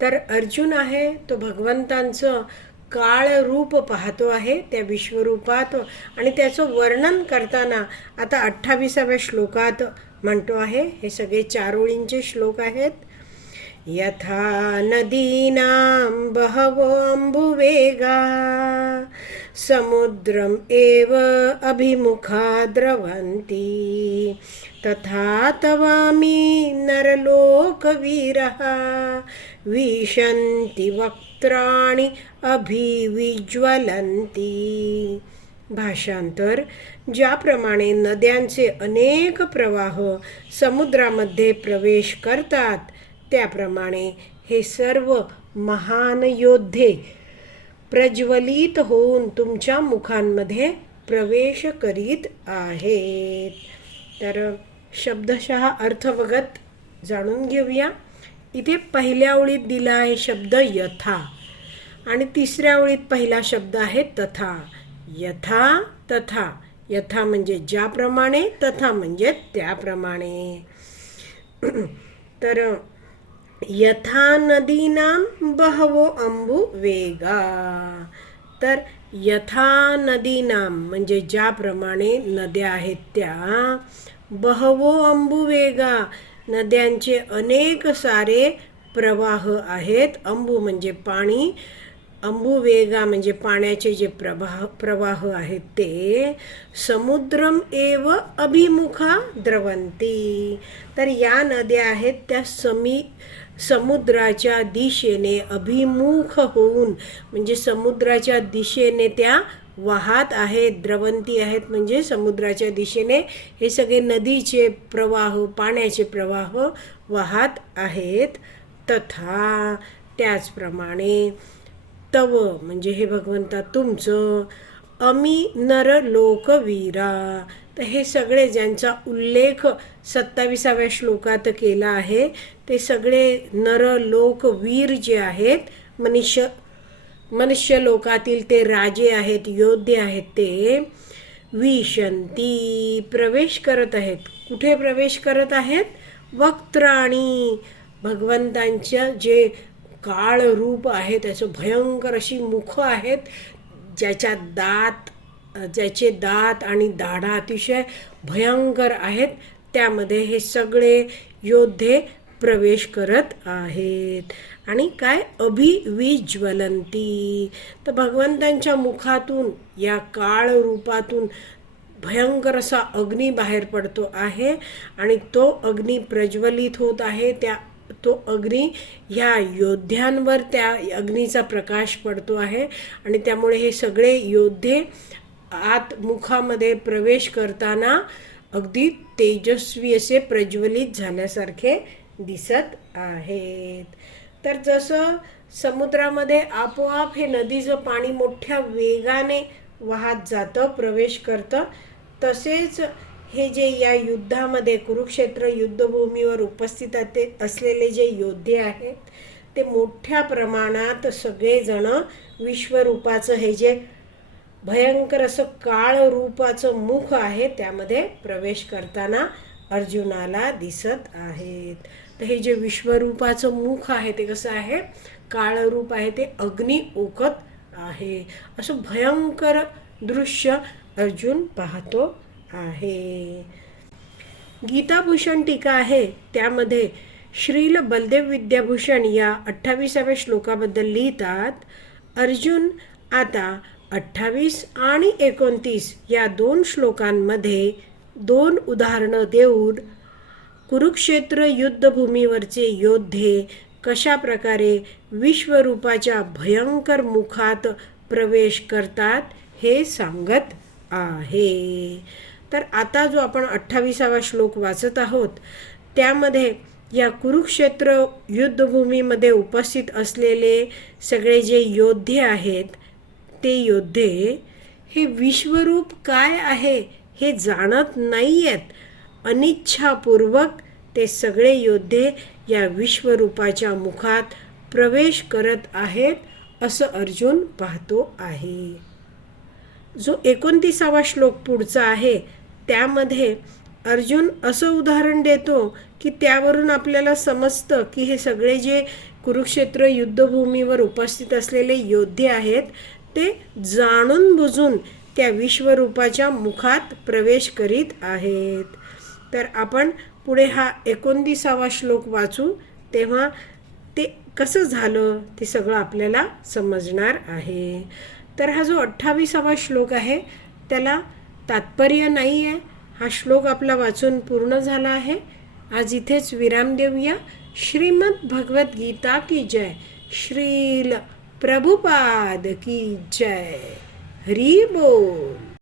तर अर्जुन आहे तो भगवंतांचं काळ रूप पाहतो आहे त्या विश्वरूपात. आणि त्याचं वर्णन करताना आता अठ्ठावीसाव्या श्लोकात म्हणतो आहे हे सगळे चार ओळींचे श्लोक आहेत. यथा नदीनां बहवो अम्बुवेगा समुद्रम् एव अभिमुखा द्रवन्ति। तथा तवामी नरलोकवीरः। विशन्ति वक्त्राणि अभिविज्वलंती भाषांतर ज्याप्रमाणे नद्यांचे अनेक प्रवाह समुद्रामध्ये प्रवेश करतात त्याप्रमाणे हे सर्व महान योद्धे प्रज्वलित होऊन तुमच्या मुखांमध्ये प्रवेश करीत आहेत. तर शब्दशः अर्थ जाणून घेऊया. इथे पहिल्या ओळीत दिला आहे शब्द यथा आणि तिसऱ्या ओळीत पहिला शब्द आहे तथा. यथा तथा. यथा म्हणजे ज्याप्रमाणे तथा म्हणजे त्याप्रमाणे. तर यथा नदीनां बहवो अंबु वेगा. तर यथा नदीनाम म्हणजे ज्याप्रमाणे नद्या आहेत त्या बहवो अंबुवेगा. नद्यांचे अनेक सारे प्रवाह आहेत. अंबू म्हणजे पाणी. अंबुवेगा म्हणजे पाण्याचे जे प्रवाह प्रवाह आहेत ते समुद्रम एव अभिमुखा द्रवंती. तर या नद्या आहेत त्या समी समुद्राच्या दिशेने अभिमुख होऊन म्हणजे समुद्राच्या दिशेने त्या वाहत आहेत द्रवंती आहेत म्हणजे समुद्राच्या दिशेने हे सगळे नदीचे प्रवाह पाण्याचे प्रवाह वाहत आहेत. तथा त्याचप्रमाणे तव म्हणजे हे भगवंता तुमचं अमी नर लोकवीरा. तर हे सगळे ज्यांचा उल्लेख सत्ताविसाव्या श्लोकात केला आहे ते सगळे नर लोकवीर जे आहेत मनुष्य मनुष्य लोकातील ते राजे आहेत योद्धे आहेत ते विशंती प्रवेश करत आहेत. कुठे प्रवेश करत आहेत? वक्त्राणी. भगवंतांच्या जे काळ रूप आहे त्याचं भयंकर अशी मुख आहेत ज्याच्या दात ज्याचे दात आणि दाढा अतिशय भयंकर आहेत. त्यामध्ये हे सगळे योद्धे प्रवेश करत आहेत. आणि काय? अभिविज्वलंती. तर भगवंतांच्या मुखातून या काळ रूपातून भयंकर असा अग्नी बाहेर पडतो आहे आणि तो अग्नी प्रज्वलित होत आहे. त्या तो अग्नी ह्या योद्ध्यांवर त्या अग्नीचा प्रकाश पडतो आहे आणि त्यामुळे हे सगळे योद्धे आत मुखामध्ये प्रवेश करताना अगदी तेजस्वी असे प्रज्वलित झाल्यासारखे दिसत आहेत. तर जसं समुद्रामध्ये आपोआप हे नदीचं पाणी मोठ्या वेगाने वाहत जातं प्रवेश करतं तसेच हे जे या युद्धामध्ये कुरुक्षेत्र युद्धभूमीवर उपस्थित असलेले जे योद्धे आहेत ते मोठ्या प्रमाणात सगळेजण विश्वरूपाचं हे जे भयंकर असं काळ रूपाचं मुख आहे त्यामध्ये प्रवेश करताना अर्जुनाला दिसत आहेत. तर हे जे विश्वरूपाचं मुख आहे ते कसं आहे? काळरूप आहे. ते अग्नी ओकत आहे. असं भयंकर दृश्य अर्जुन पाहतो आहे. गीताभूषण टीका आहे. त्यामध्ये श्रील बलदेव विद्याभूषण या अठ्ठावीसाव्या श्लोकाबद्दल लिहितात अर्जुन आता अठ्ठावीस आणि एकोणतीस या दोन श्लोकांमध्ये दोन उदाहरणं देऊन कुरुक्षेत्र युद्धभूमीवरचे योद्धे कशा प्रकारे विश्वरूपाच्या भयंकर मुखात प्रवेश करतात हे सांगत आहे. तर आता जो आपण अठ्ठावीसावा श्लोक वाचत आहोत त्यामध्ये या कुरुक्षेत्र युद्धभूमीमध्ये उपस्थित असलेले सगळे जे योद्धे आहेत ते योद्धे हे विश्वरूप काय आहे? हे जाणत नाही आहेत अनिच्छापूर्वक ते सगळे योद्धे या विश्वरूपाच्या मुखात प्रवेश करत आहेत असं अर्जुन पाहतो आहे. जो एकोणतीसावा श्लोक पुढचा आहे त्यामध्ये अर्जुन असं उदाहरण देतो की त्यावरून आपल्याला समजतं की हे सगळे जे कुरुक्षेत्र युद्धभूमीवर उपस्थित असलेले योद्धे आहेत ते जाणून बुजून त्या विश्वरूपाच्या मुखात प्रवेश करीत आहेत. तर आपण पुढे हा एकोणतीसावा श्लोक वाचू तेव्हा ते कसं झालं ते सगळं आपल्याला समजणार आहे. तर हा जो अठ्ठावीसावा श्लोक आहे त्याला तात्पर्य नाही आहे हा श्लोक आपला वाचून पूर्ण झाला आहे. आज इथेच विराम देऊया. श्रीमद भगवद्गीता की जय. श्रील प्रभुपाद की जय. हरी बोल